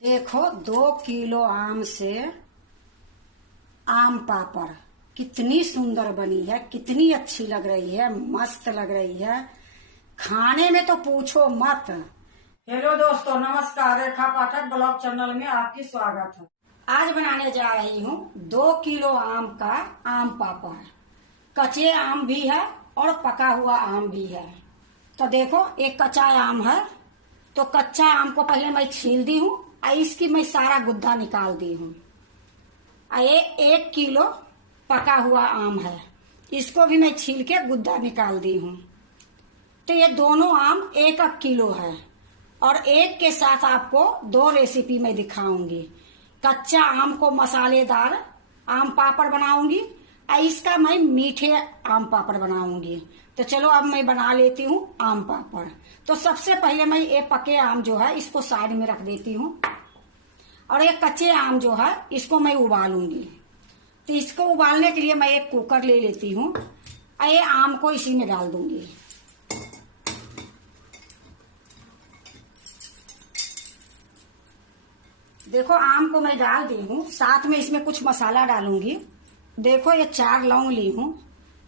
देखो 2 किलो आम से आम पापड़ कितनी सुंदर बनी है, कितनी अच्छी लग रही है, मस्त लग रही है। खाने में तो पूछो मत। हेलो दोस्तों, नमस्कार। रेखा पाठक ब्लॉग चैनल में आपकी स्वागत है। आज बनाने जा रही हूँ 2 किलो आम का आम पापड़। कच्चे आम भी है और पका हुआ आम भी है। तो देखो, एक कच्चा आम है तो कच्चा आम को पहले मैं छील दी हूँ और इसकी मैं सारा गुद्दा निकाल दी हूँ। ये 1 किलो पका हुआ आम है, इसको भी मैं छील के गुद्दा निकाल दी हूँ। तो ये दोनों आम 1 किलो है और एक के साथ आपको 2 रेसिपी मैं दिखाऊंगी। कच्चा आम को मसालेदार आम पापड़ बनाऊंगी और इसका मैं मीठे आम पापड़ बनाऊंगी। तो चलो अब मैं बना लेती हूँ आम पापड़। तो सबसे पहले मैं ये पके आम जो है इसको साइड में रख देती हूँ और ये कच्चे आम जो है इसको मैं उबालूंगी। तो इसको उबालने के लिए मैं एक कुकर ले लेती हूँ और ये आम को इसी में डाल दूंगी। देखो, आम को मैं डाल दी हूँ, साथ में इसमें कुछ मसाला डालूंगी। देखो, ये 4 लौंग ली हूँ,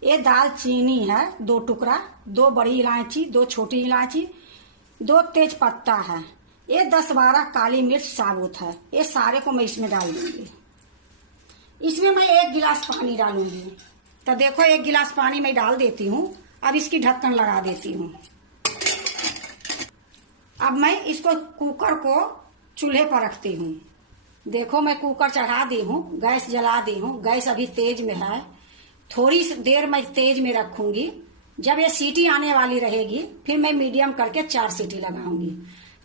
ये दालचीनी है 2 टुकड़ा, 2 बड़ी इलायची, 2 छोटी इलायची, 2 तेज पत्ता है, ये 10-12 काली मिर्च साबुत है। ये सारे को मैं इसमें डाल दूंगी। इसमें मैं 1 गिलास पानी डालूंगी। तो देखो, 1 गिलास पानी मैं डाल देती हूँ। अब इसकी ढक्कन लगा देती हूँ। अब मैं इसको कुकर को चूल्हे पर रखती हूँ। देखो, मैं कुकर चढ़ा दी हूँ, गैस जला दी हूँ। गैस अभी तेज में है, थोड़ी देर मैं तेज में रखूंगी। जब ये सीटी आने वाली रहेगी फिर मैं मीडियम करके 4 सीटी लगाऊंगी।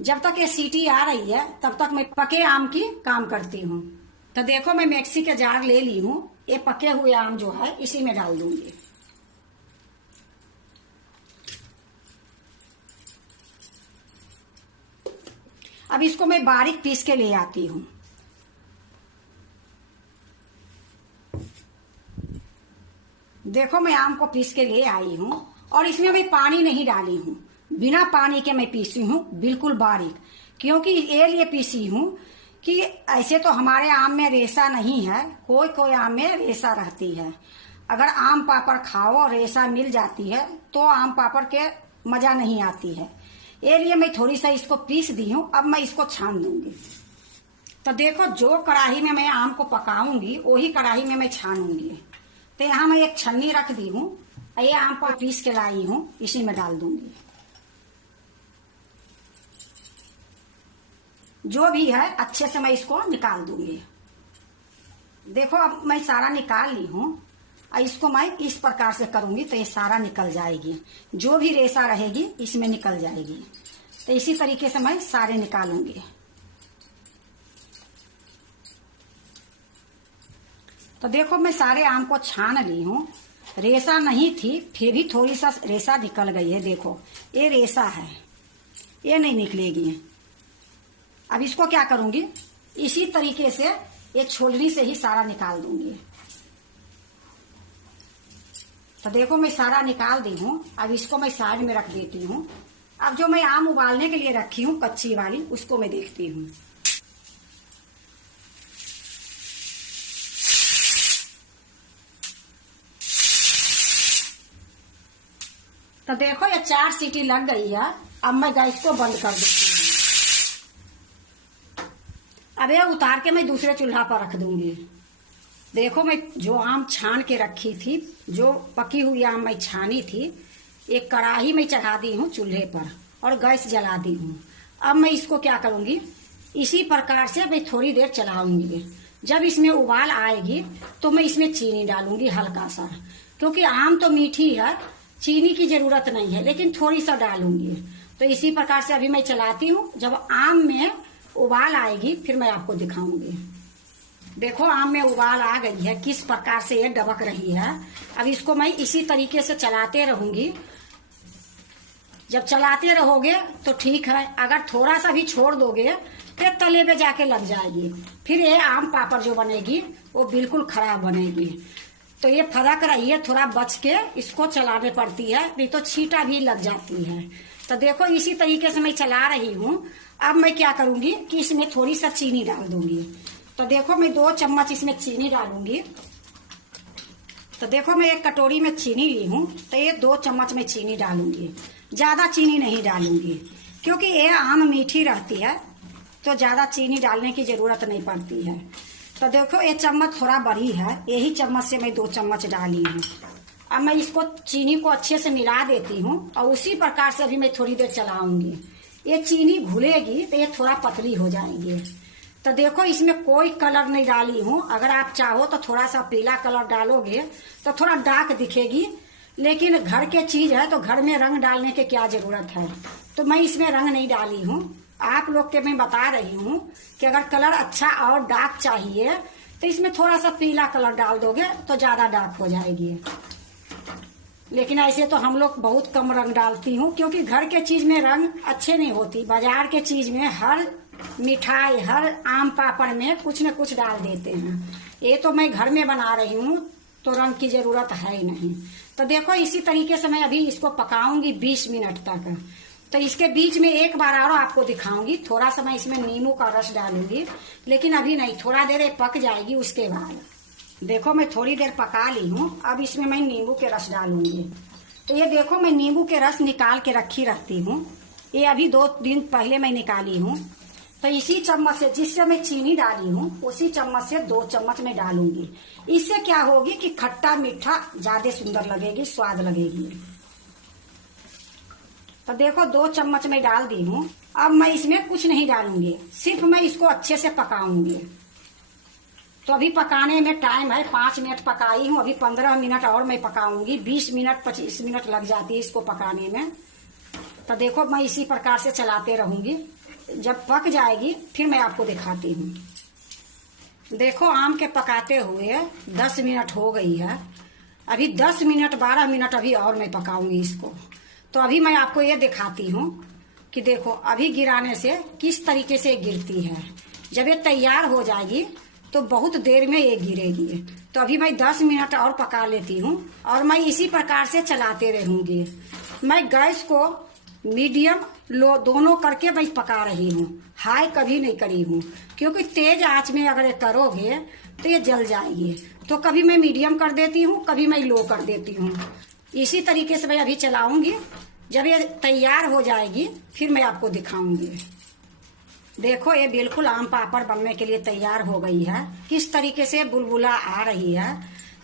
जब तक ये सीटी आ रही है तब तक मैं पके आम की काम करती हूँ। तो देखो, मैं मिक्सी के जार ले ली हूँ, ये पके हुए आम जो है इसी में डाल दूंगी। अब इसको मैं बारीक पीस के ले आती हूँ। देखो, मैं आम को पीस के ले आई हूँ और इसमें मैं पानी नहीं डाली हूँ, बिना पानी के मैं पीसी हूँ, बिल्कुल बारीक। क्योंकि ये लिए पीसी हूँ कि ऐसे तो हमारे आम में रेशा नहीं है, कोई कोई आम में रेशा रहती है। अगर आम पापड़ खाओ और रेशा मिल जाती है तो आम पापड़ के मजा नहीं आती है। ये लिए मैं थोड़ी सा इसको पीस दी हूँ। अब मैं इसको छान दूंगी। तो देखो, जो कढ़ाई में मैं आम को पकाऊंगी वही कढ़ाई में मैं छानूंगी। तो यहाँ मैं एक छन्नी रख दी हूँ, ये आम को पीस के लाई हूँ, इसी में डाल दूंगी। जो भी है अच्छे से मैं इसको निकाल दूंगी। देखो, अब मैं सारा निकाल ली हूँ और इसको मैं इस प्रकार से करूंगी तो ये सारा निकल जाएगी। जो भी रेशा रहेगी इसमें निकल जाएगी। तो इसी तरीके से मैं सारे निकालूंगी। तो देखो, मैं सारे आम को छान ली हूँ। रेशा नहीं थी, फिर भी थोड़ी सा रेशा निकल गई है। देखो, ये रेशा है, ये नहीं निकलेगी। अब इसको क्या करूंगी, इसी तरीके से ये छोलनी से ही सारा निकाल दूंगी। तो देखो, मैं सारा निकाल दी हूँ। अब इसको मैं साइड में रख देती हूँ। अब जो मैं आम उबालने के लिए रखी हूँ कच्ची वाली, उसको मैं देखती हूँ। तो देखो, ये 4 सीटी लग गई है। अब मैं गैस को बंद कर देती हूँ। अब ये उतार के मैं दूसरे चूल्हा पर रख दूंगी। देखो, मैं जो आम छान के रखी थी, जो पकी हुई आम मैं छानी थी, एक कढ़ाई में चढ़ा दी हूँ चूल्हे पर और गैस जला दी हूँ। अब मैं इसको क्या करूंगी, इसी प्रकार से मैं थोड़ी देर चलाऊंगी। जब इसमें उबाल आएगी तो मैं इसमें चीनी डालूंगी हल्का सा, क्योंकि आम तो मीठी है, चीनी की जरूरत नहीं है, लेकिन थोड़ी सा डालूंगी। तो इसी प्रकार से अभी मैं चलाती हूँ। जब आम में उबाल आएगी फिर मैं आपको दिखाऊंगी। देखो, आम में उबाल आ गई है, किस प्रकार से ये डबक रही है। अब इसको मैं इसी तरीके से चलाते रहूंगी। जब चलाते रहोगे तो ठीक है, अगर थोड़ा सा भी छोड़ दोगे फिर तले पे जाके लग जाएगी। फिर ये आम पापड़ जो बनेगी वो बिल्कुल खराब बनेगी। तो ये फरक रही है, थोड़ा बच के इसको चलाने पड़ती है, नहीं तो छींटा भी लग जाती है। तो देखो, इसी तरीके से मैं चला रही हूँ अब मैं क्या करूंगी कि इसमें थोड़ी सा चीनी डाल दूंगी। तो देखो मैं 2 चम्मच इसमें चीनी डालूंगी। तो देखो मैं एक कटोरी में चीनी ली हूँ, तो ये 2 चम्मच में चीनी डालूंगी। ज्यादा चीनी नहीं डालूंगी क्योंकि ये आम मीठी रहती है, तो ज्यादा चीनी डालने की जरूरत नहीं पड़ती है। तो देखो ये चम्मच थोड़ा बड़ी है, यही चम्मच से मैं 2 चम्मच डाली हूँ। अब मैं इसको चीनी को अच्छे से मिला देती हूँ और उसी प्रकार से अभी मैं थोड़ी देर चलाऊंगी। ये चीनी घुलेगी तो ये थोड़ा पतली हो जाएगी। तो देखो इसमें कोई कलर नहीं डाली हूँ। अगर आप चाहो तो थोड़ा सा पीला कलर डालोगे तो थोड़ा डार्क दिखेगी, लेकिन घर के चीज है तो घर में रंग डालने की क्या जरूरत है। तो मैं इसमें रंग नहीं डाली हूँ। आप लोग के मैं बता रही हूँ कि अगर कलर अच्छा और डार्क चाहिए तो इसमें थोड़ा सा पीला कलर डाल दोगे तो ज्यादा डार्क हो जाएगी। लेकिन ऐसे तो हम लोग बहुत कम रंग डालती हूँ, क्योंकि घर के चीज में रंग अच्छे नहीं होती। बाजार के चीज में हर मिठाई, हर आम पापड़ में कुछ न कुछ डाल देते हैं। ये तो मैं घर में बना रही हूँ तो रंग की जरूरत है ही नहीं। तो देखो इसी तरीके से मैं अभी इसको पकाऊंगी 20 मिनट तक। तो इसके बीच में एक बार और आपको दिखाऊंगी, थोड़ा सा मैं इसमें नींबू का रस डालूंगी, लेकिन अभी नहीं, थोड़ा देर ये पक जाएगी उसके बाद। देखो मैं थोड़ी देर पका ली हूँ, अब इसमें मैं नींबू के रस डालूंगी। तो ये देखो मैं नींबू के रस निकाल के रखी रहती हूँ, ये अभी 2 दिन पहले मैं निकाली हूँ। तो इसी चम्मच से, जिससे मैं चीनी डाली हूँ उसी चम्मच से 2 चम्मच में डालूंगी। इससे क्या होगी कि खट्टा मीठा ज्यादा सुंदर लगेगी, स्वाद लगेगी। तो देखो 2 चम्मच में डाल दी हूँ। अब मैं इसमें कुछ नहीं डालूंगी, सिर्फ मैं इसको अच्छे से पकाऊंगी। तो अभी पकाने में टाइम है, 5 मिनट पकाई हूँ, अभी 15 मिनट और मैं पकाऊंगी। 20 मिनट 25 मिनट लग जाती है इसको पकाने में। तो देखो मैं इसी प्रकार से चलाते रहूंगी, जब पक जाएगी फिर मैं आपको दिखाती हूँ। देखो आम के पकाते हुए 10 मिनट हो गई है, अभी 10 मिनट 12 मिनट अभी और मैं पकाऊंगी इसको। तो अभी मैं आपको ये दिखाती हूँ कि देखो अभी गिराने से किस तरीके से गिरती है। जब ये तैयार हो जाएगी तो बहुत देर में ये गिरेगी। तो अभी मैं 10 मिनट और पका लेती हूँ और मैं इसी प्रकार से चलाते रहूंगी। मैं गैस को मीडियम लो दोनों करके मैं पका रही हूँ, हाई कभी नहीं करी हूँ, क्योंकि तेज आंच में अगर ये करोगे तो ये जल जाएगी। तो कभी मैं मीडियम कर देती हूँ, कभी मैं लो कर देती हूँ। इसी तरीके से मैं अभी चलाऊंगी। जब ये तैयार हो जाएगी फिर मैं आपको दिखाऊंगी। देखो ये बिल्कुल आम पापड़ बनने के लिए तैयार हो गई है, किस तरीके से बुलबुला आ रही है।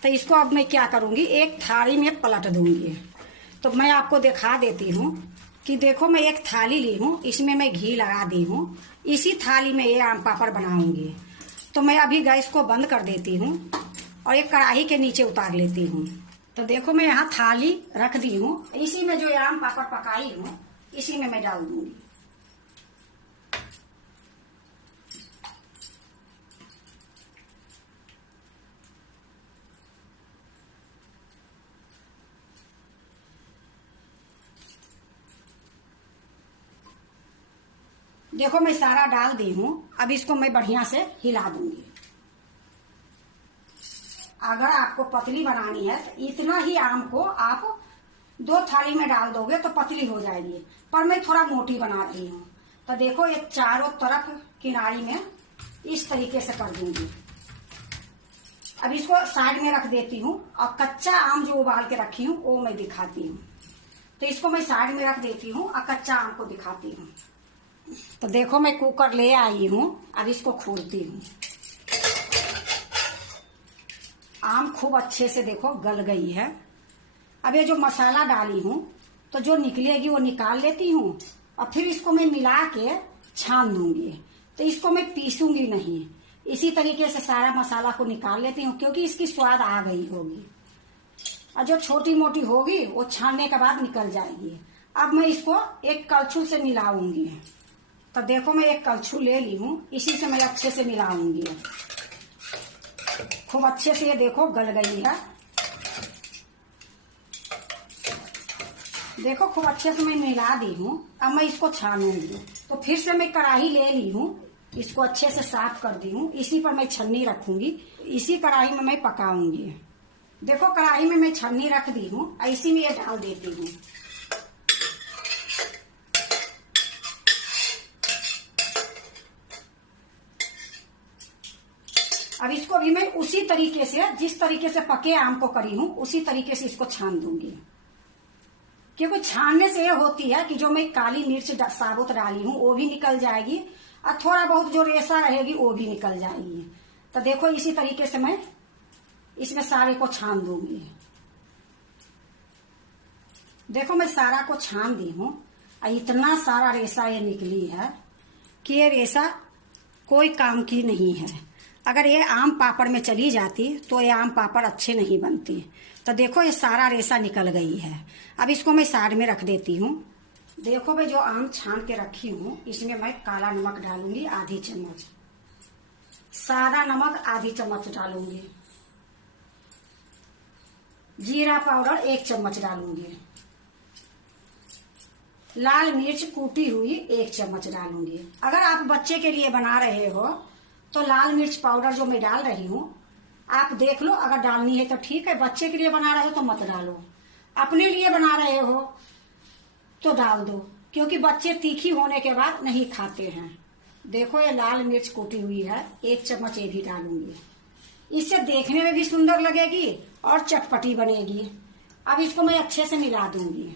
तो इसको अब मैं क्या करूंगी, एक थाली में पलट दूंगी। तो मैं आपको दिखा देती हूँ कि देखो मैं एक थाली ली हूँ, इसमें मैं घी लगा दी हूँ, इसी थाली में ये आम पापड़ बनाऊंगी। तो मैं अभी गैस को बंद कर देती हूँ और एक कढ़ाई के नीचे उतार लेती हूँ। तो देखो मैं यहाँ थाली रख दी हूँ, इसी में जो ये आम पापड़ पकाई हूँ इसी में मैं डाल दूंगी। देखो मैं सारा डाल दी हूँ, अब इसको मैं बढ़िया से हिला दूंगी। अगर आपको पतली बनानी है तो इतना ही आम को आप 2 थाली में डाल दोगे तो पतली हो जाएगी, पर मैं थोड़ा मोटी बना रही हूँ। तो देखो ये चारों तरफ किनारी में इस तरीके से कर दूंगी। अब इसको साइड में रख देती हूँ और कच्चा आम जो उबाल के रखी हूँ वो मैं दिखाती हूँ। तो इसको मैं साइड में रख देती हूँ और कच्चा आम को दिखाती हूँ। तो देखो मैं कुकर ले आई हूँ, अब इसको खोलती हूँ। आम खूब अच्छे से देखो गल गई है। अब ये जो मसाला डाली हूँ तो जो निकलेगी वो निकाल लेती हूँ और फिर इसको मैं मिला के छान दूंगी। तो इसको मैं पीसूंगी नहीं, इसी तरीके से सारा मसाला को निकाल लेती हूँ, क्योंकि इसकी स्वाद आ गई होगी और जो छोटी मोटी होगी वो छानने के बाद निकल जाएगी। अब मैं इसको एक कलछुल से मिलाऊंगी। तो देखो मैं एक कलछुल ले ली हूँ, इसी से मैं अच्छे से मिलाऊंगी। खूब अच्छे से ये देखो गल गई है। देखो खूब अच्छे से मैं मिला दी हूँ। अब मैं इसको छानूंगी। तो फिर से मैं कढ़ाई ले ली हूँ, इसको अच्छे से साफ कर दी हूँ, इसी पर मैं छन्नी रखूंगी, इसी कढ़ाई में मैं पकाऊंगी। देखो कढ़ाई में मैं छन्नी रख दी हूँ, इसी में ये डाल देती हूँ। अब इसको भी मैं उसी तरीके से, जिस तरीके से पके आम को करी हूं उसी तरीके से इसको छान दूंगी। क्योंकि छानने से यह होती है कि जो मैं काली मिर्च साबुत डाली हूं वो भी निकल जाएगी और थोड़ा बहुत जो रेसा रहेगी वो भी निकल जाएगी। तो देखो इसी तरीके से मैं इसमें सारे को छान दूंगी। देखो मैं सारा को छान दी हूं और इतना सारा रेसा ये निकली है कि ये रेसा कोई काम की नहीं है। अगर ये आम पापड़ में चली जाती तो ये आम पापड़ अच्छे नहीं बनते। तो देखो ये सारा रेसा निकल गई है। अब इसको मैं साइड में रख देती हूँ। देखो मैं जो आम छान के रखी हूँ इसमें मैं काला नमक डालूंगी आधी चम्मच, सादा नमक आधी चम्मच डालूंगी, जीरा पाउडर 1 चम्मच डालूंगी, लाल मिर्च कूटी हुई 1 चम्मच डालूंगी। अगर आप बच्चे के लिए बना रहे हो तो लाल मिर्च पाउडर जो मैं डाल रही हूँ आप देख लो, अगर डालनी है तो ठीक है, बच्चे के लिए बना रहे हो तो मत डालो। अपने लिए बना रहे हो तो डाल दो, क्योंकि बच्चे तीखी होने के बाद नहीं खाते हैं। देखो ये लाल मिर्च कूटी हुई है 1 चम्मच ये भी डालूंगी। इससे देखने में भी सुंदर लगेगी और चटपटी बनेगी। अब इसको मैं अच्छे से मिला दूंगी।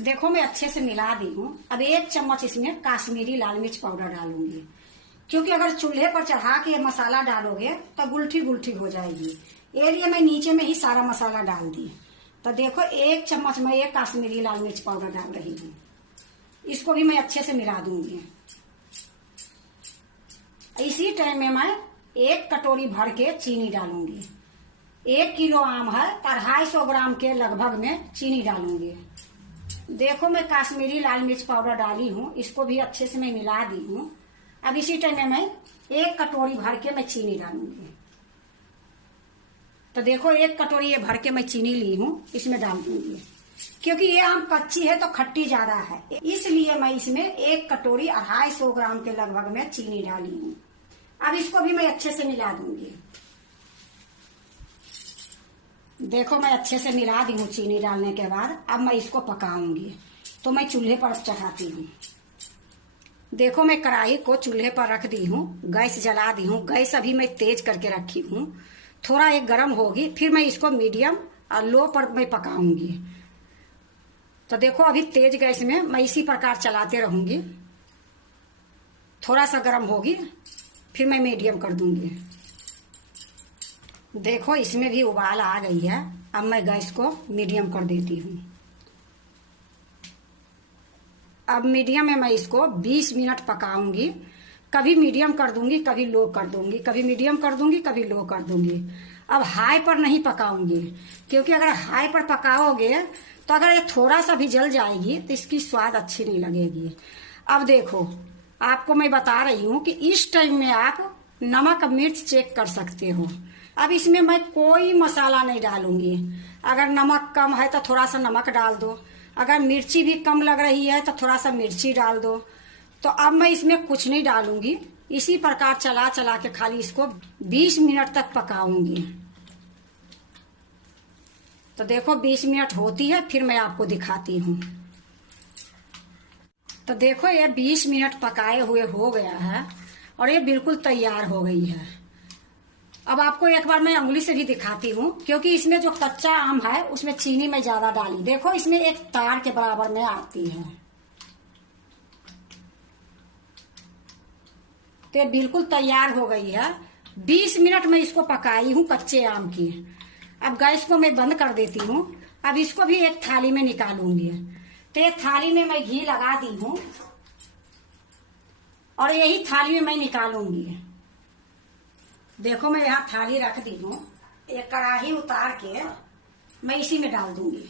देखो मैं अच्छे से मिला दी हूँ। अब 1 चम्मच इसमें काश्मीरी लाल मिर्च पाउडर डालूंगी, क्योंकि अगर चूल्हे पर चढ़ा के मसाला डालोगे तो गुलठी गुलठी हो जाएगी। ये लिए मैं नीचे में ही सारा मसाला डाल दी। तो देखो 1 चम्मच मैं ये काश्मीरी लाल मिर्च पाउडर डाल रही हूँ। इसको भी मैं अच्छे से मिला दूंगी। इसी टाइम में मैं 1 कटोरी भर के चीनी डालूंगी। 1 किलो आम है तो 250 ग्राम के लगभग में चीनी डालूंगी। देखो मैं काश्मीरी लाल मिर्च पाउडर डाली हूँ, इसको भी अच्छे से मैं मिला दी हूँ। अब इसी टाइम में मैं 1 कटोरी भर के मैं चीनी डालूंगी। तो देखो 1 कटोरी ये भर के मैं चीनी ली हूँ, इसमें डाल दूंगी। क्योंकि ये आम कच्ची है तो खट्टी ज्यादा है, इसलिए मैं इसमें 1 कटोरी 250 ग्राम के लगभग में चीनी डाली हूँ। अब इसको भी मैं अच्छे से मिला दूंगी। देखो मैं अच्छे से मिला दी हूँ चीनी डालने के बाद। अब मैं इसको पकाऊंगी, तो मैं चूल्हे पर चढ़ाती हूँ। देखो मैं कढ़ाई को चूल्हे पर रख दी हूँ, गैस जला दी हूँ। गैस अभी मैं तेज करके रखी हूँ। थोड़ा एक गर्म होगी फिर मैं इसको मीडियम और लो पर मैं पकाऊंगी। तो देखो अभी तेज गैस में मैं इसी प्रकार चलाते रहूंगी। थोड़ा सा गर्म होगी फिर मैं मीडियम कर दूंगी। देखो इसमें भी उबाल आ गई है। अब मैं गैस को मीडियम कर देती हूँ। अब मीडियम में मैं इसको 20 मिनट पकाऊंगी। कभी मीडियम कर दूंगी, कभी लो कर दूंगी, कभी मीडियम कर दूंगी, कभी लो कर दूंगी। अब हाई पर नहीं पकाऊंगी, क्योंकि अगर हाई पर पकाओगे तो अगर ये थोड़ा सा भी जल जाएगी तो इसकी स्वाद अच्छी नहीं लगेगी। अब देखो आपको मैं बता रही हूँ कि इस टाइम में आप नमक मिर्च चेक कर सकते हो। अब इसमें मैं कोई मसाला नहीं डालूंगी। अगर नमक कम है तो थोड़ा सा नमक डाल दो, अगर मिर्ची भी कम लग रही है तो थोड़ा सा मिर्ची डाल दो। तो अब मैं इसमें कुछ नहीं डालूंगी। इसी प्रकार चला चला के खाली इसको 20 मिनट तक पकाऊंगी। तो देखो 20 मिनट होती है फिर मैं आपको दिखाती हूँ। तो देखो ये 20 मिनट पकाए हुए हो गया है और ये बिल्कुल तैयार हो गई है। अब आपको एक बार मैं उंगली से भी दिखाती हूँ, क्योंकि इसमें जो कच्चा आम है उसमें चीनी मैं ज्यादा डाली। देखो इसमें एक तार के बराबर में आती है। तो ये बिल्कुल तैयार हो गई है। 20 मिनट में इसको पकाई हूँ कच्चे आम की। अब गैस को मैं बंद कर देती हूँ। अब इसको भी एक थाली में निकालूंगी। तो एक थाली में मैं घी लगा दी हूँ और यही थाली में मैं निकालूंगी। देखो मैं यहाँ थाली रख दी हूँ। एक कढ़ाई उतार के मैं इसी में डाल दूंगी।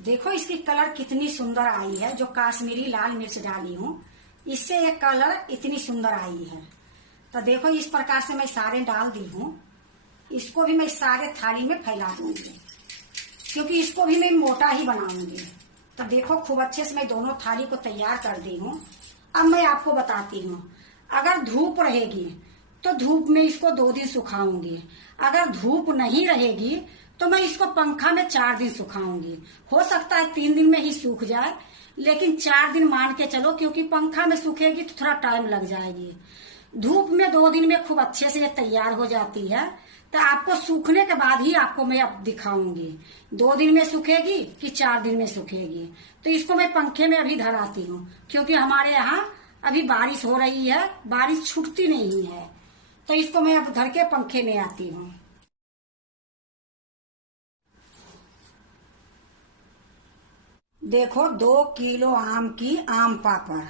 देखो इसकी कलर कितनी सुंदर आई है। जो काश्मीरी लाल मिर्च डाली हूँ इससे ये कलर इतनी सुंदर आई है। तो देखो इस प्रकार से मैं सारे डाल दी हूँ। इसको भी मैं सारे थाली में फैला दूंगी, क्योंकि इसको भी मैं मोटा ही बनाऊंगी। तो देखो खूब अच्छे से मैं दोनों थाली को तैयार कर दी हूँ। अब मैं आपको बताती हूँ, अगर धूप रहेगी तो धूप में इसको 2 दिन सुखाऊंगी। अगर धूप नहीं रहेगी तो मैं इसको पंखा में 4 दिन सुखाऊंगी। हो सकता है 3 दिन में ही सूख जाए, लेकिन 4 दिन मान के चलो, क्योंकि पंखा में सूखेगी तो थोड़ा टाइम लग जाएगी। धूप में 2 दिन में खूब अच्छे से ये तैयार हो जाती है। तो आपको सूखने के बाद ही आपको मैं अब दिखाऊंगी 2 दिन में सूखेगी कि 4 दिन में सूखेगी। तो इसको मैं पंखे में अभी धर आती हूँ, क्योंकि हमारे यहाँ अभी बारिश हो रही है, बारिश छूटती नहीं है। तो इसको मैं अब धर के पंखे में आती हूँ। देखो 2 किलो आम की आम पापड़।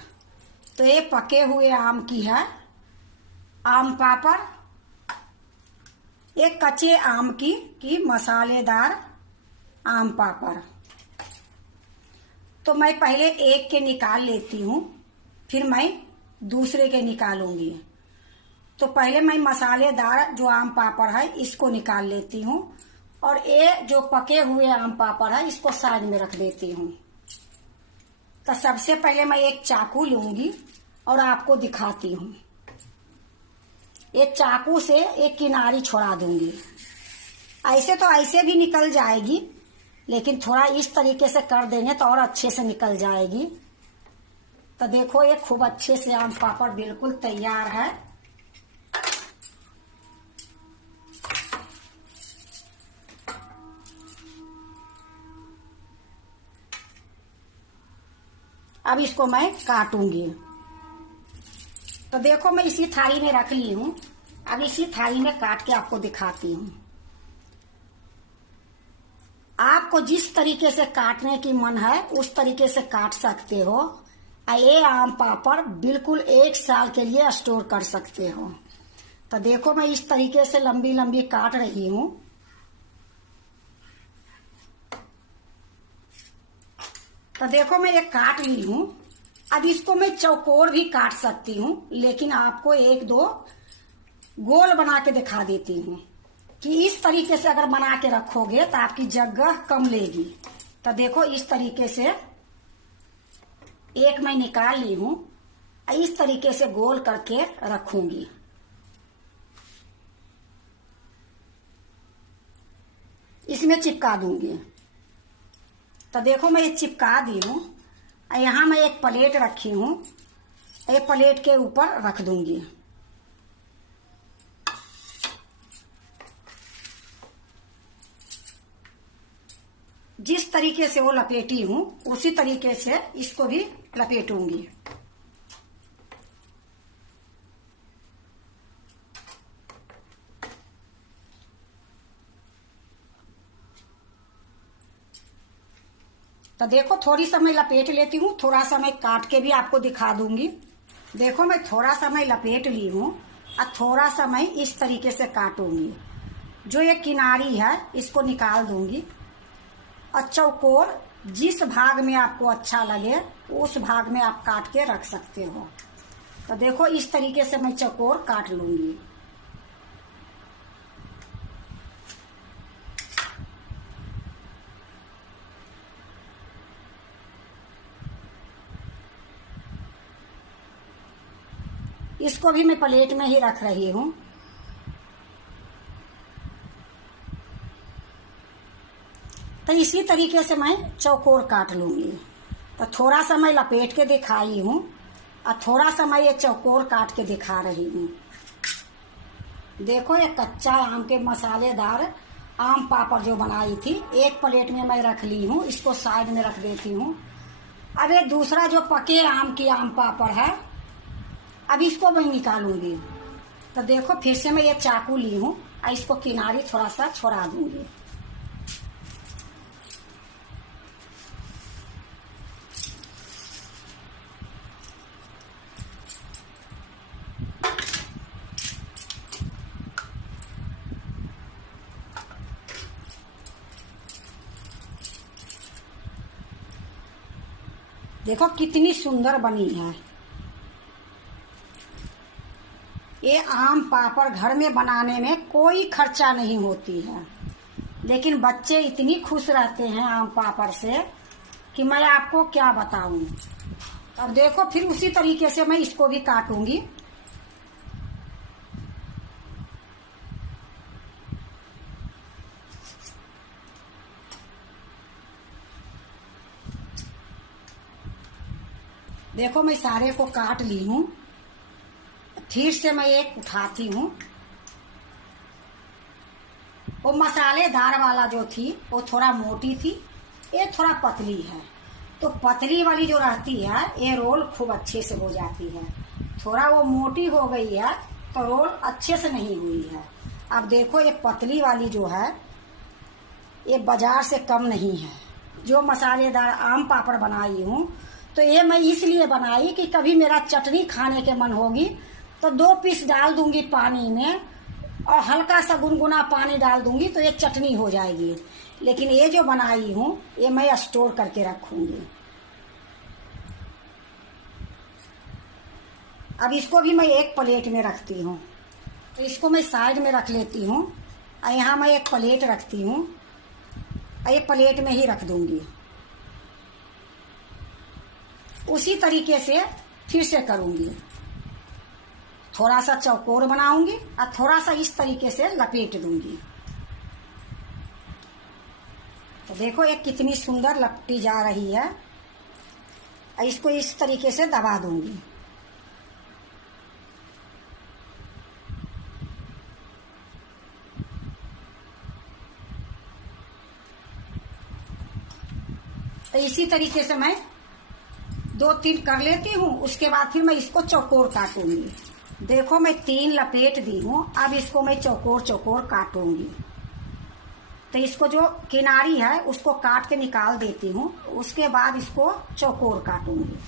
तो ये पके हुए आम की है आम पापड़। एक कच्चे आम की मसालेदार आम पापड़। तो मैं पहले एक के निकाल लेती हूँ, फिर मैं दूसरे के निकालूंगी। तो पहले मैं मसालेदार जो आम पापड़ है इसको निकाल लेती हूँ, और ये जो पके हुए आम पापड़ है इसको साइड में रख देती हूँ। तो सबसे पहले मैं एक चाकू लूंगी और आपको दिखाती हूँ। एक चाकू से एक किनारी छोड़ा दूंगी। ऐसे तो ऐसे भी निकल जाएगी, लेकिन थोड़ा इस तरीके से कर देंगे तो और अच्छे से निकल जाएगी। तो देखो ये खूब अच्छे से आम पापड़ बिल्कुल तैयार है। अब इसको मैं काटूंगी। तो देखो मैं इसी थाली में रख ली हूँ। अब इसी थाली में काट के आपको दिखाती हूँ। आपको जिस तरीके से काटने की मन है उस तरीके से काट सकते हो। ये आम पापड़ बिल्कुल 1 साल के लिए स्टोर कर सकते हो। तो देखो मैं इस तरीके से लंबी लंबी काट रही हूँ। तो देखो मैं ये काट ली हूँ। अब इसको मैं चौकोर भी काट सकती हूँ, लेकिन आपको 1-2 गोल बना के दिखा देती हूँ कि इस तरीके से अगर बना के रखोगे तो आपकी जगह कम लेगी। तो देखो इस तरीके से एक मैं निकाल ली हूँ, इस तरीके से गोल करके रखूंगी। इसमें चिपका दूंगी। तो देखो मैं ये चिपका दी हूँ। यहाँ मैं एक प्लेट रखी हूँ, एक प्लेट के ऊपर रख दूंगी। जिस तरीके से वो लपेटी हूँ उसी तरीके से इसको भी लपेटूंगी। तो देखो थोड़ी सा मैं लपेट लेती हूँ, थोड़ा सा मैं काट के भी आपको दिखा दूंगी। देखो मैं थोड़ा सा मैं लपेट ली हूँ और थोड़ा सा मैं इस तरीके से काटूंगी। जो ये किनारी है इसको निकाल दूंगी, और चौकोर जिस भाग में आपको अच्छा लगे उस भाग में आप काट के रख सकते हो। तो देखो इस तरीके से मैं चौकोर काट लूंगी। इसको भी मैं प्लेट में ही रख रही हूँ। तो इसी तरीके से मैं चौकोर काट लूंगी। तो थोड़ा सा मैं लपेट के दिखाई हूँ और थोड़ा सा मैं ये चौकोर काट के दिखा रही हूँ। देखो ये कच्चा आम के मसालेदार आम पापड़ जो बनाई थी एक प्लेट में मैं रख ली हूँ, इसको साइड में रख देती हूँ। अब ये दूसरा जो पके आम की आम पापड़ है, अब इसको मैं निकालूंगी। तो देखो फिर से मैं ये चाकू ली हूँ और इसको किनारी थोड़ा सा छोड़ा दूंगी। देखो कितनी सुंदर बनी है। ये आम पापड़ घर में बनाने में कोई खर्चा नहीं होती है, लेकिन बच्चे इतनी खुश रहते हैं आम पापड़ से कि मैं आपको क्या बताऊं। अब देखो फिर उसी तरीके से मैं इसको भी काटूंगी। देखो मैं सारे को काट ली हूँ। फिर से मैं एक उठाती हूँ। वो मसालेदार वाला जो थी वो थोड़ा मोटी थी, ये थोड़ा पतली है। तो पतली वाली जो रहती है ये रोल खूब अच्छे से हो जाती है। थोड़ा वो मोटी हो गई है तो रोल अच्छे से नहीं हुई है। अब देखो ये पतली वाली जो है ये बाजार से कम नहीं है। जो मसालेदार आम पापड़ बनाई हूँ तो ये मैं इसलिए बनाई कि कभी मेरा चटनी खाने के मन होगी तो 2 पीस डाल दूंगी पानी में और हल्का सा गुनगुना पानी डाल दूंगी तो ये चटनी हो जाएगी। लेकिन ये जो बनाई हूँ ये मैं स्टोर करके रखूंगी। अब इसको भी मैं एक प्लेट में रखती हूँ। तो इसको मैं साइड में रख लेती हूँ और यहाँ मैं एक प्लेट रखती हूँ और ये प्लेट में ही रख दूंगी। उसी तरीके से फिर से करूंगी। थोड़ा सा चौकोर बनाऊंगी और थोड़ा सा इस तरीके से लपेट दूंगी। तो देखो ये कितनी सुंदर लपटी जा रही है। और इसको इस तरीके से दबा दूंगी। तो इसी तरीके से मैं 2-3 कर लेती हूँ। उसके बाद फिर मैं इसको चौकोर काटूंगी। देखो मैं 3 लपेट दी हूँ। अब इसको मैं चौकोर चौकोर काटूंगी। तो इसको जो किनारी है उसको काट के निकाल देती हूँ। उसके बाद इसको चौकोर काटूंगी।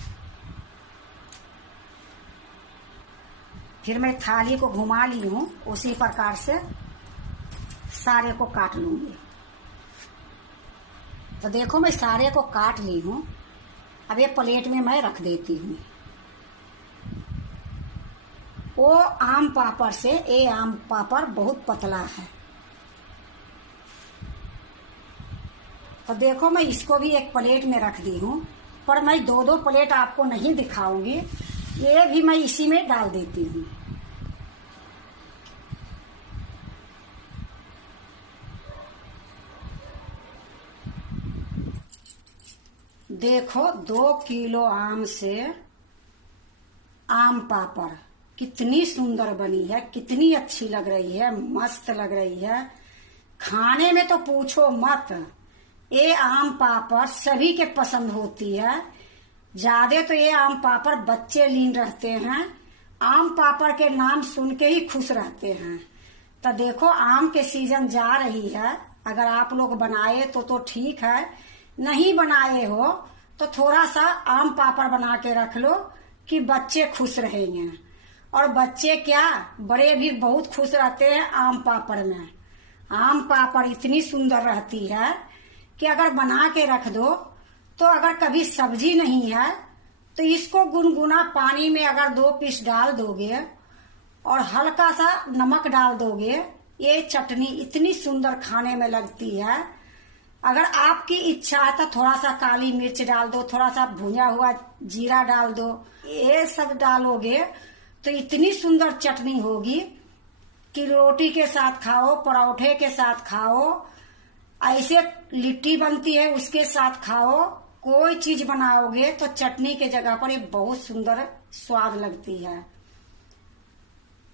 फिर मैं थाली को घुमा ली हूँ, उसी प्रकार से सारे को काट लूंगी। तो देखो मैं सारे को काट ली हूँ। अब ये प्लेट में मैं रख देती हूँ। वो आम पापड़ से ये आम पापड़ बहुत पतला है। तो देखो मैं इसको भी एक प्लेट में रख दी हूँ। पर मैं 2-2 प्लेट आपको नहीं दिखाऊंगी, ये भी मैं इसी में डाल देती हूँ। देखो 2 किलो आम से आम पापड़ कितनी सुंदर बनी है, कितनी अच्छी लग रही है, मस्त लग रही है। खाने में तो पूछो मत। ये आम पापड़ सभी के पसंद होती है। ज्यादा तो ये आम पापड़ बच्चे लीन रहते हैं। आम पापड़ के नाम सुन के ही खुश रहते हैं। तो देखो आम के सीजन जा रही है। अगर आप लोग बनाए तो ठीक है, नहीं बनाए हो तो थोड़ा सा आम पापड़ बना के रख लो कि बच्चे खुश रहेंगे। और बच्चे क्या, बड़े भी बहुत खुश रहते हैं आम पापड़ में। आम पापड़ इतनी सुंदर रहती है कि अगर बना के रख दो तो अगर कभी सब्जी नहीं है तो इसको गुनगुना पानी में अगर 2 पीस डाल दोगे और हल्का सा नमक डाल दोगे, ये चटनी इतनी सुंदर खाने में लगती है। अगर आपकी इच्छा है तो थोड़ा सा काली मिर्च डाल दो, थोड़ा सा भुना हुआ जीरा डाल दो। ये सब डालोगे तो इतनी सुंदर चटनी होगी कि रोटी के साथ खाओ, पराठे के साथ खाओ, ऐसे लिट्टी बनती है उसके साथ खाओ। कोई चीज बनाओगे तो चटनी के जगह पर ये बहुत सुंदर स्वाद लगती है।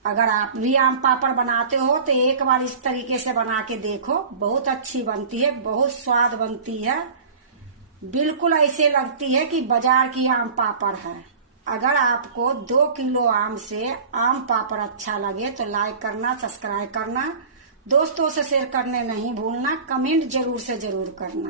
अगर आप भी आम पापड़ बनाते हो तो एक बार इस तरीके से बना के देखो, बहुत अच्छी बनती है, बहुत स्वाद बनती है। बिल्कुल ऐसे लगती है कि बाजार की आम पापड़ है। अगर आपको 2 किलो आम से आम पापड़ अच्छा लगे तो लाइक करना, सब्सक्राइब करना, दोस्तों से शेयर करने नहीं भूलना, कमेंट जरूर से जरूर करना।